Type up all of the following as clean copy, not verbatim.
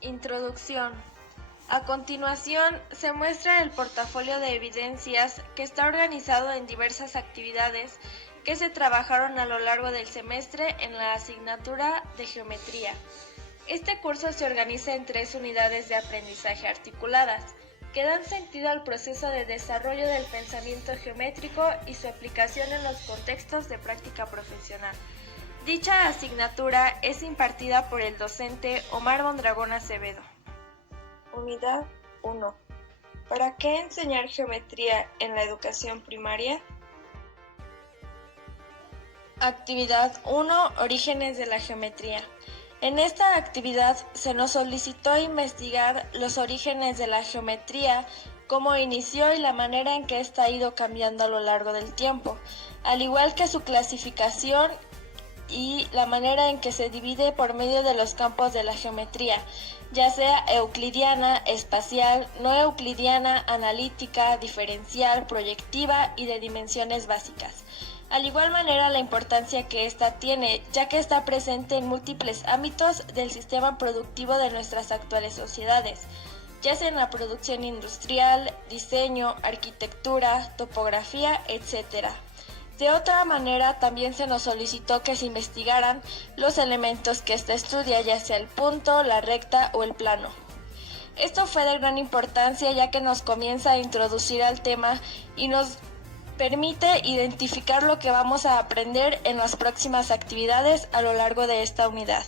Introducción. A continuación, se muestra el portafolio de evidencias que está organizado en diversas actividades que se trabajaron a lo largo del semestre en la asignatura de Geometría. Este curso se organiza en 3 unidades de aprendizaje articuladas, que dan sentido al proceso de desarrollo del pensamiento geométrico y su aplicación en los contextos de práctica profesional. Dicha asignatura es impartida por el docente Omar Mondragón Acevedo. Unidad 1. ¿Para qué enseñar geometría en la educación primaria? Actividad 1. Orígenes de la geometría. En esta actividad se nos solicitó investigar los orígenes de la geometría, cómo inició y la manera en que ésta ha ido cambiando a lo largo del tiempo, al igual que su clasificación y la manera en que se divide por medio de los campos de la geometría, ya sea euclidiana, espacial, no euclidiana, analítica, diferencial, proyectiva y de dimensiones básicas. Al igual manera la importancia que ésta tiene, ya que está presente en múltiples ámbitos del sistema productivo de nuestras actuales sociedades, ya sea en la producción industrial, diseño, arquitectura, topografía, etc. De otra manera, también se nos solicitó que se investigaran los elementos que ésta estudia, ya sea el punto, la recta o el plano. Esto fue de gran importancia ya que nos comienza a introducir al tema y nos permite identificar lo que vamos a aprender en las próximas actividades a lo largo de esta unidad.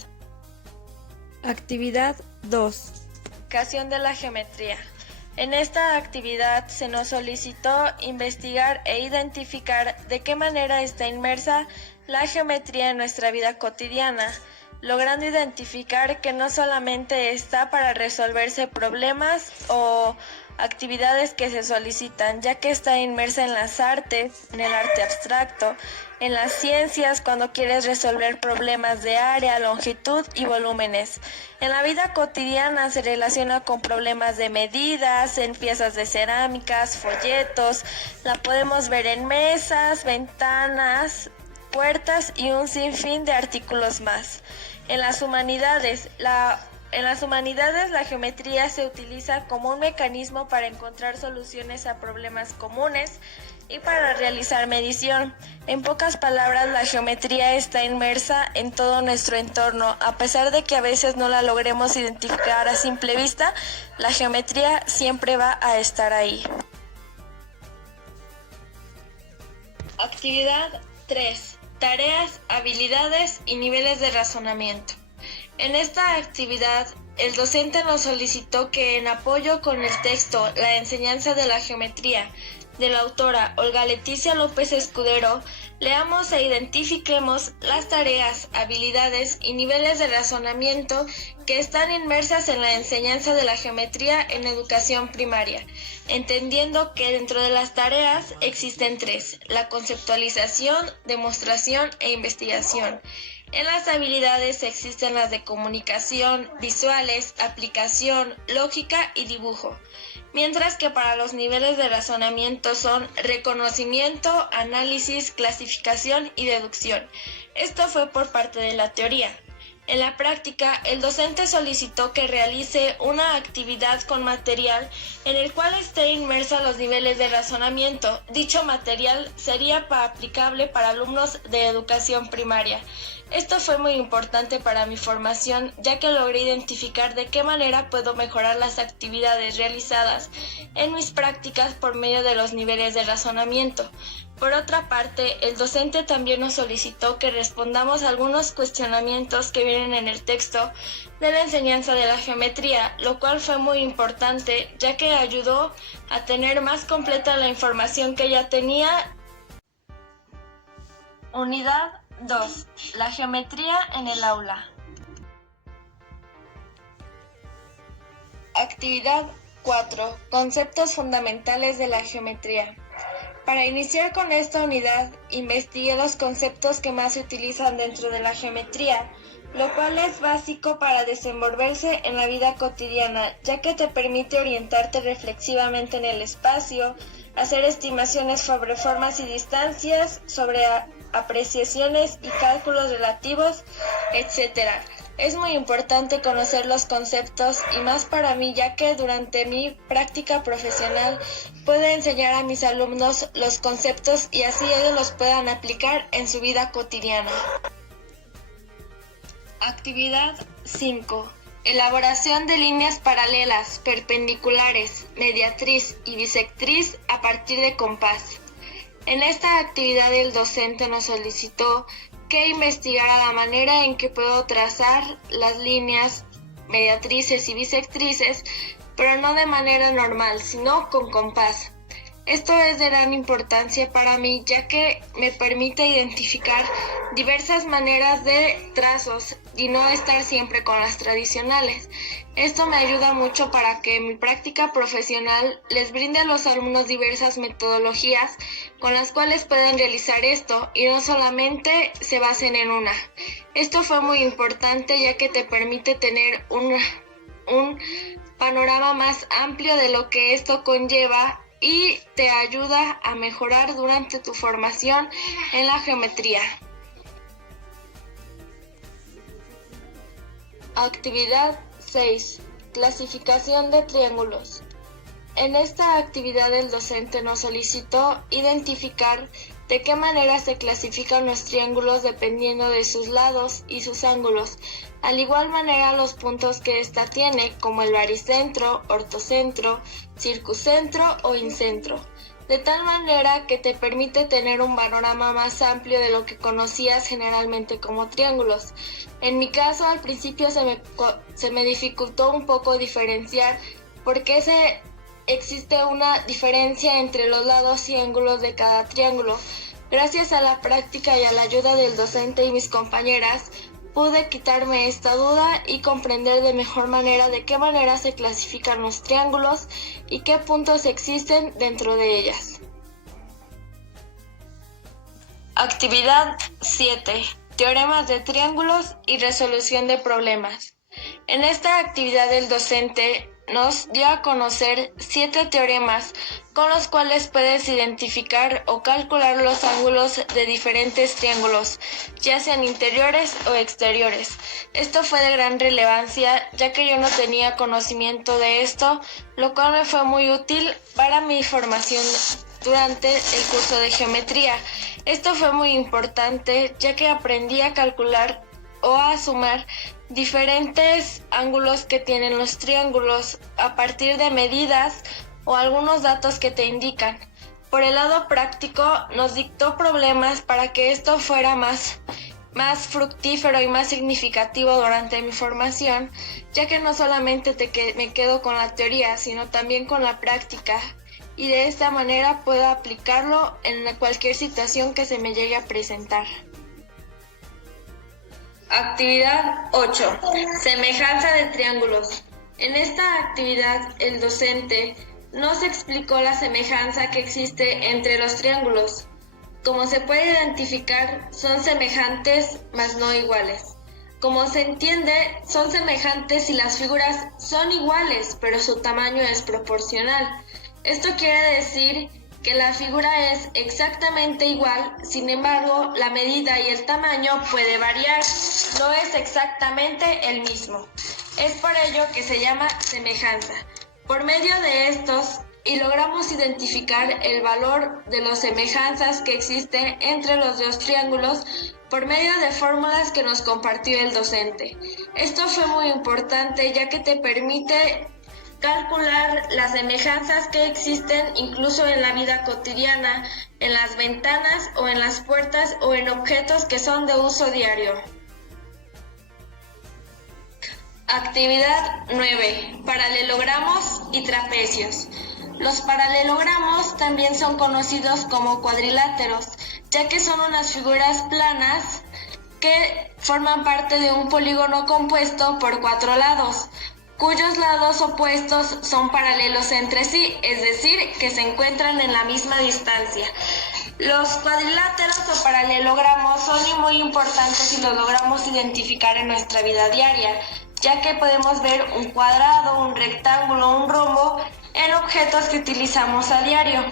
Actividad 2. Aplicación de la geometría. En esta actividad se nos solicitó investigar e identificar de qué manera está inmersa la geometría en nuestra vida cotidiana, logrando identificar que no solamente está para resolverse problemas o actividades que se solicitan, ya que está inmersa en las artes, en el arte abstracto, en las ciencias cuando quieres resolver problemas de área, longitud y volúmenes. En la vida cotidiana se relaciona con problemas de medidas, en piezas de cerámicas, folletos, la podemos ver en mesas, ventanas, puertas y un sinfín de artículos más. En las humanidades, la geometría se utiliza como un mecanismo para encontrar soluciones a problemas comunes y para realizar medición. En pocas palabras, la geometría está inmersa en todo nuestro entorno. A pesar de que a veces no la logremos identificar a simple vista, la geometría siempre va a estar ahí. Actividad 3. Tareas, habilidades y niveles de razonamiento. En esta actividad, el docente nos solicitó que en apoyo con el texto La enseñanza de la geometría, de la autora Olga Leticia López Escudero, leamos e identifiquemos las tareas, habilidades y niveles de razonamiento que están inmersas en la enseñanza de la geometría en educación primaria, entendiendo que dentro de las tareas existen 3, la conceptualización, demostración e investigación. En las habilidades existen las de comunicación, visuales, aplicación, lógica y dibujo, mientras que para los niveles de razonamiento son reconocimiento, análisis, clasificación y deducción. Esto fue por parte de la teoría. En la práctica, el docente solicitó que realice una actividad con material en el cual esté inmersa los niveles de razonamiento. Dicho material sería aplicable para alumnos de educación primaria. Esto fue muy importante para mi formación, ya que logré identificar de qué manera puedo mejorar las actividades realizadas en mis prácticas por medio de los niveles de razonamiento. Por otra parte, el docente también nos solicitó que respondamos algunos cuestionamientos que vienen en el texto de la enseñanza de la geometría, lo cual fue muy importante, ya que ayudó a tener más completa la información que ya tenía. Unidad 2. La geometría en el aula. Actividad 4. Conceptos fundamentales de la geometría. Para iniciar con esta unidad, investigué los conceptos que más se utilizan dentro de la geometría, lo cual es básico para desenvolverse en la vida cotidiana, ya que te permite orientarte reflexivamente en el espacio, hacer estimaciones sobre formas y distancias, sobre apreciaciones y cálculos relativos, etc. Es muy importante conocer los conceptos y más para mí, ya que durante mi práctica profesional puedo enseñar a mis alumnos los conceptos y así ellos los puedan aplicar en su vida cotidiana. Actividad 5. Elaboración de líneas paralelas, perpendiculares, mediatriz y bisectriz a partir de compás. En esta actividad el docente nos solicitó que investigara la manera en que puedo trazar las líneas mediatrices y bisectrices, pero no de manera normal, sino con compás. Esto es de gran importancia para mí, ya que me permite identificar diversas maneras de trazos y no estar siempre con las tradicionales. Esto me ayuda mucho para que en mi práctica profesional les brinde a los alumnos diversas metodologías con las cuales pueden realizar esto y no solamente se basen en una. Esto fue muy importante, ya que te permite tener un panorama más amplio de lo que esto conlleva y te ayuda a mejorar durante tu formación en la geometría. Actividad 6. Clasificación de triángulos. En esta actividad el docente nos solicitó identificar de qué manera se clasifican los triángulos dependiendo de sus lados y sus ángulos, al igual manera los puntos que ésta tiene, como el baricentro, ortocentro, circuncentro o incentro, de tal manera que te permite tener un panorama más amplio de lo que conocías generalmente como triángulos. En mi caso, al principio se me dificultó un poco diferenciar porque existe una diferencia entre los lados y ángulos de cada triángulo. Gracias a la práctica y a la ayuda del docente y mis compañeras, pude quitarme esta duda y comprender de mejor manera de qué manera se clasifican los triángulos y qué puntos existen dentro de ellas. Actividad 7. Teoremas de triángulos y resolución de problemas. En esta actividad el docente nos dio a conocer 7 teoremas con los cuales puedes identificar o calcular los ángulos de diferentes triángulos, ya sean interiores o exteriores. Esto fue de gran relevancia, ya que yo no tenía conocimiento de esto, lo cual me fue muy útil para mi formación durante el curso de geometría. Esto fue muy importante, ya que aprendí a calcular o a sumar diferentes ángulos que tienen los triángulos a partir de medidas o algunos datos que te indican. Por el lado práctico, nos dictó problemas para que esto fuera más fructífero y más significativo durante mi formación, ya que no solamente me quedo con la teoría, sino también con la práctica, y de esta manera puedo aplicarlo en cualquier situación que se me llegue a presentar. Actividad 8. Semejanza de triángulos. En esta actividad, el docente nos explicó la semejanza que existe entre los triángulos. Como se puede identificar, son semejantes, mas no iguales. Como se entiende, son semejantes si las figuras son iguales, pero su tamaño es proporcional. Esto quiere decir que la figura es exactamente igual, sin embargo, la medida y el tamaño puede variar, no es exactamente el mismo. Es por ello que se llama semejanza. Por medio de estos, logramos identificar el valor de las semejanzas que existen entre los dos triángulos por medio de fórmulas que nos compartió el docente. Esto fue muy importante, ya que te permite calcular las semejanzas que existen incluso en la vida cotidiana, en las ventanas o en las puertas o en objetos que son de uso diario. Actividad 9. Paralelogramos y trapecios. Los paralelogramos también son conocidos como cuadriláteros, ya que son unas figuras planas que forman parte de un polígono compuesto por 4 lados, cuyos lados opuestos son paralelos entre sí, es decir, que se encuentran en la misma distancia. Los cuadriláteros o paralelogramos son muy importantes si los logramos identificar en nuestra vida diaria, ya que podemos ver un cuadrado, un rectángulo, un rombo en objetos que utilizamos a diario.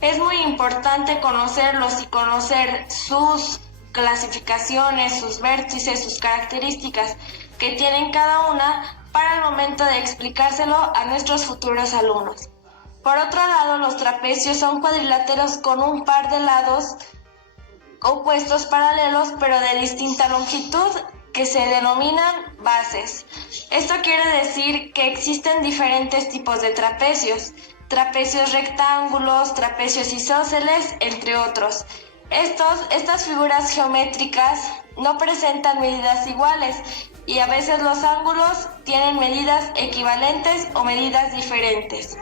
Es muy importante conocerlos y conocer sus clasificaciones, sus vértices, sus características, que tienen cada una para el momento de explicárselo a nuestros futuros alumnos. Por otro lado, los trapecios son cuadriláteros con un par de lados opuestos paralelos pero de distinta longitud que se denominan bases. Esto quiere decir que existen diferentes tipos de trapecios, trapecios rectángulos, trapecios isósceles, entre otros. Estas figuras geométricas no presentan medidas iguales y a veces los ángulos tienen medidas equivalentes o medidas diferentes.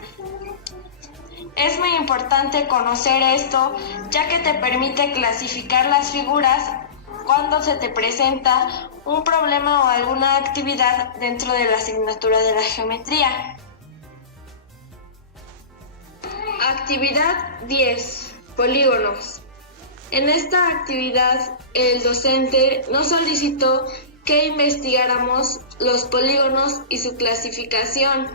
Es muy importante conocer esto, ya que te permite clasificar las figuras cuando se te presenta un problema o alguna actividad dentro de la asignatura de la geometría. Actividad 10. Polígonos. En esta actividad, el docente nos solicitó que investigáramos los polígonos y su clasificación,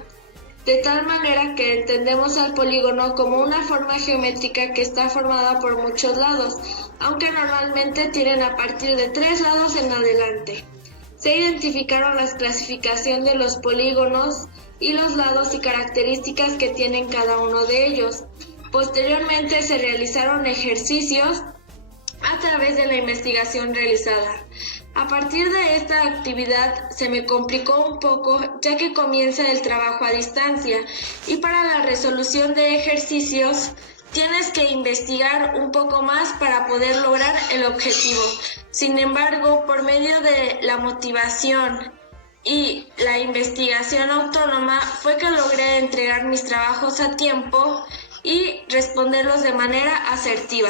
de tal manera que entendemos al polígono como una forma geométrica que está formada por muchos lados, aunque normalmente tienen a partir de 3 lados en adelante. Se identificaron la clasificación de los polígonos y los lados y características que tienen cada uno de ellos. Posteriormente se realizaron ejercicios a través de la investigación realizada. A partir de esta actividad se me complicó un poco, ya que comienza el trabajo a distancia y para la resolución de ejercicios tienes que investigar un poco más para poder lograr el objetivo. Sin embargo, por medio de la motivación y la investigación autónoma fue que logré entregar mis trabajos a tiempo y responderlos de manera asertiva.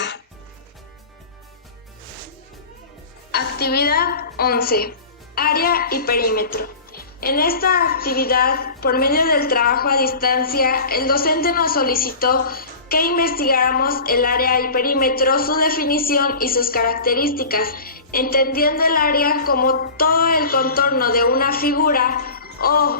Actividad 11. Área y perímetro. En esta actividad, por medio del trabajo a distancia, el docente nos solicitó que investigáramos el área y perímetro, su definición y sus características, entendiendo el área como todo el contorno de una figura o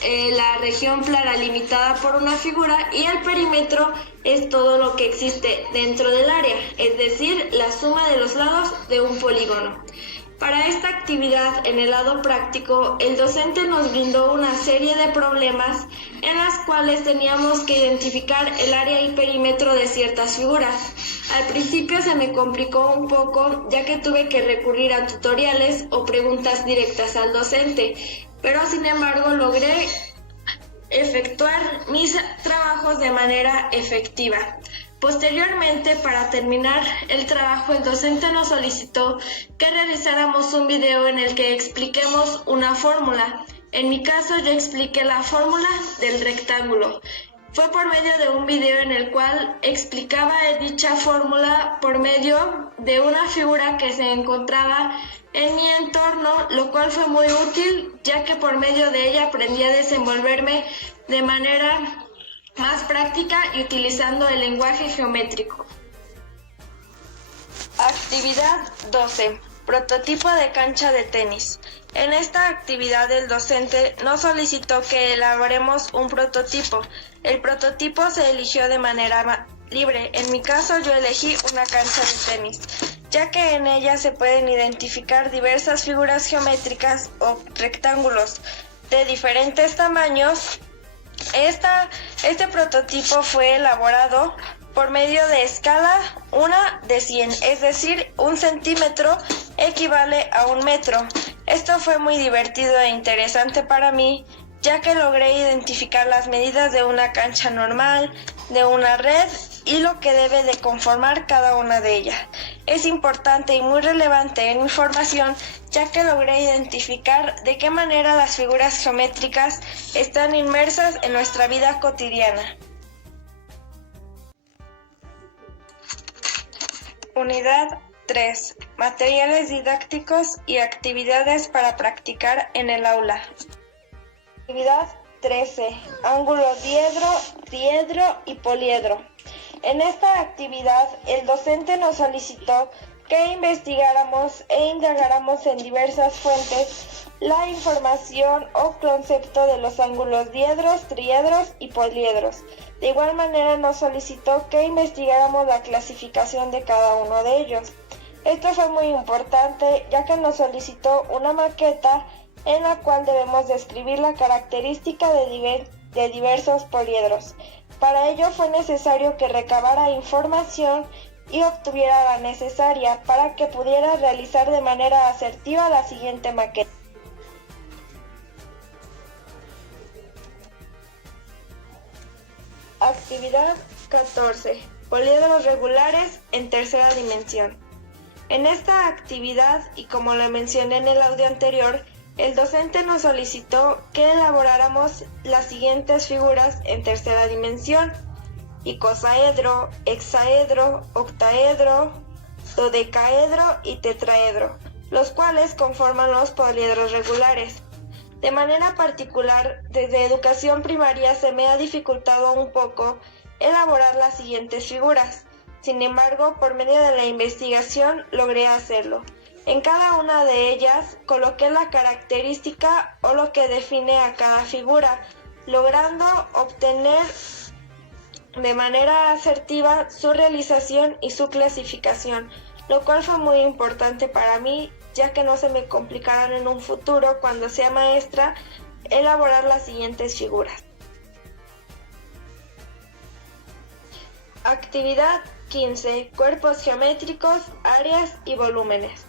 la región plana limitada por una figura, y el perímetro es todo lo que existe dentro del área, es decir, la suma de los lados de un polígono. Para esta actividad, en el lado práctico, el docente nos brindó una serie de problemas en las cuales teníamos que identificar el área y perímetro de ciertas figuras. Al principio se me complicó un poco, ya que tuve que recurrir a tutoriales o preguntas directas al docente, pero sin embargo logré efectuar mis trabajos de manera efectiva. Posteriormente, para terminar el trabajo, el docente nos solicitó que realizáramos un video en el que expliquemos una fórmula. En mi caso, yo expliqué la fórmula del rectángulo. Fue por medio de un video en el cual explicaba dicha fórmula por medio de una figura que se encontraba en mi entorno, lo cual fue muy útil, ya que por medio de ella aprendí a desenvolverme de manera más práctica y utilizando el lenguaje geométrico. Actividad 12. Prototipo de cancha de tenis. En esta actividad el docente nos solicitó que elaboremos un prototipo. El prototipo se eligió de manera libre. En mi caso yo elegí una cancha de tenis, ya que en ella se pueden identificar diversas figuras geométricas o rectángulos de diferentes tamaños. Este prototipo fue elaborado por medio de escala 1 de 100, es decir, 1 centímetro equivale a 1 metro. Esto fue muy divertido e interesante para mí, ya que logré identificar las medidas de una cancha normal, de una red y lo que debe de conformar cada una de ellas. Es importante y muy relevante en mi formación, ya que logré identificar de qué manera las figuras geométricas están inmersas en nuestra vida cotidiana. Unidad 3. Materiales didácticos y actividades para practicar en el aula. Actividad 13. Ángulo diedro, triedro y poliedro. En esta actividad, el docente nos solicitó que investigáramos e indagáramos en diversas fuentes la información o concepto de los ángulos diedros, triedros y poliedros. De igual manera nos solicitó que investigáramos la clasificación de cada uno de ellos. Esto fue muy importante, ya que nos solicitó una maqueta en la cual debemos describir la característica de diversos poliedros. Para ello fue necesario que recabara información y obtuviera la necesaria para que pudiera realizar de manera asertiva la siguiente maqueta. Actividad 14. Poliedros regulares en tercera dimensión. En esta actividad, y como lo mencioné en el audio anterior, el docente nos solicitó que elaboráramos las siguientes figuras en tercera dimensión: icosaedro, hexaedro, octaedro, dodecaedro y tetraedro, los cuales conforman los poliedros regulares. De manera particular, desde educación primaria se me ha dificultado un poco elaborar las siguientes figuras. Sin embargo, por medio de la investigación logré hacerlo. En cada una de ellas coloqué la característica o lo que define a cada figura, logrando obtener de manera asertiva su realización y su clasificación, lo cual fue muy importante para mí, ya que no se me complicaran en un futuro, cuando sea maestra, elaborar las siguientes figuras. Actividad 15. Cuerpos geométricos, áreas y volúmenes.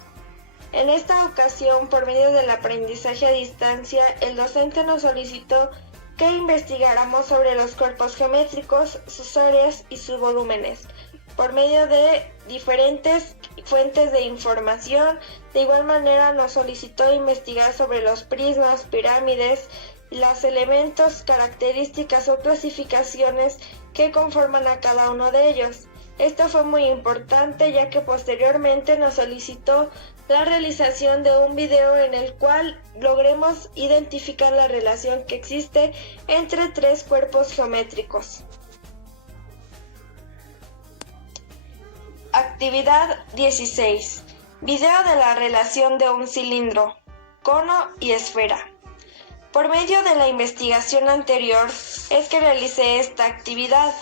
En esta ocasión, por medio del aprendizaje a distancia, el docente nos solicitó que investigáramos sobre los cuerpos geométricos, sus áreas y sus volúmenes, por medio de diferentes fuentes de información. De igual manera nos solicitó investigar sobre los prismas, pirámides, los elementos, características o clasificaciones que conforman a cada uno de ellos. Esto fue muy importante, ya que posteriormente nos solicitó la realización de un video en el cual logremos identificar la relación que existe entre tres cuerpos geométricos. Actividad 16. Video de la relación de un cilindro, cono y esfera. Por medio de la investigación anterior es que realicé esta actividad,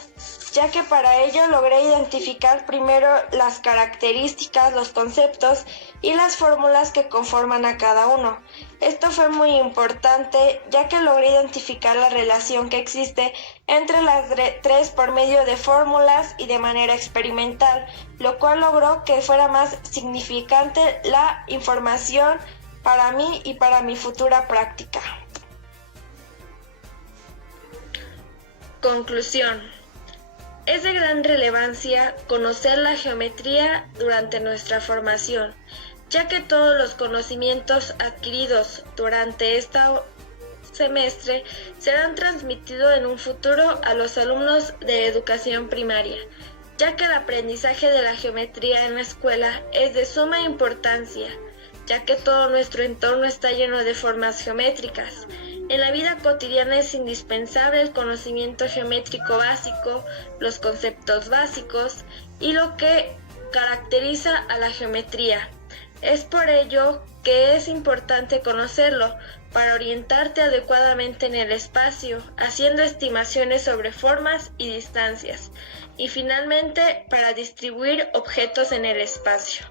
ya que para ello logré identificar primero las características, los conceptos y las fórmulas que conforman a cada uno. Esto fue muy importante, ya que logré identificar la relación que existe entre las tres por medio de fórmulas y de manera experimental, lo cual logró que fuera más significante la información para mí y para mi futura práctica. Conclusión. Es de gran relevancia conocer la geometría durante nuestra formación, ya que todos los conocimientos adquiridos durante este semestre serán transmitidos en un futuro a los alumnos de educación primaria, ya que el aprendizaje de la geometría en la escuela es de suma importancia, ya que todo nuestro entorno está lleno de formas geométricas. En la vida cotidiana es indispensable el conocimiento geométrico básico, los conceptos básicos y lo que caracteriza a la geometría. Es por ello que es importante conocerlo para orientarte adecuadamente en el espacio, haciendo estimaciones sobre formas y distancias, y finalmente para distribuir objetos en el espacio.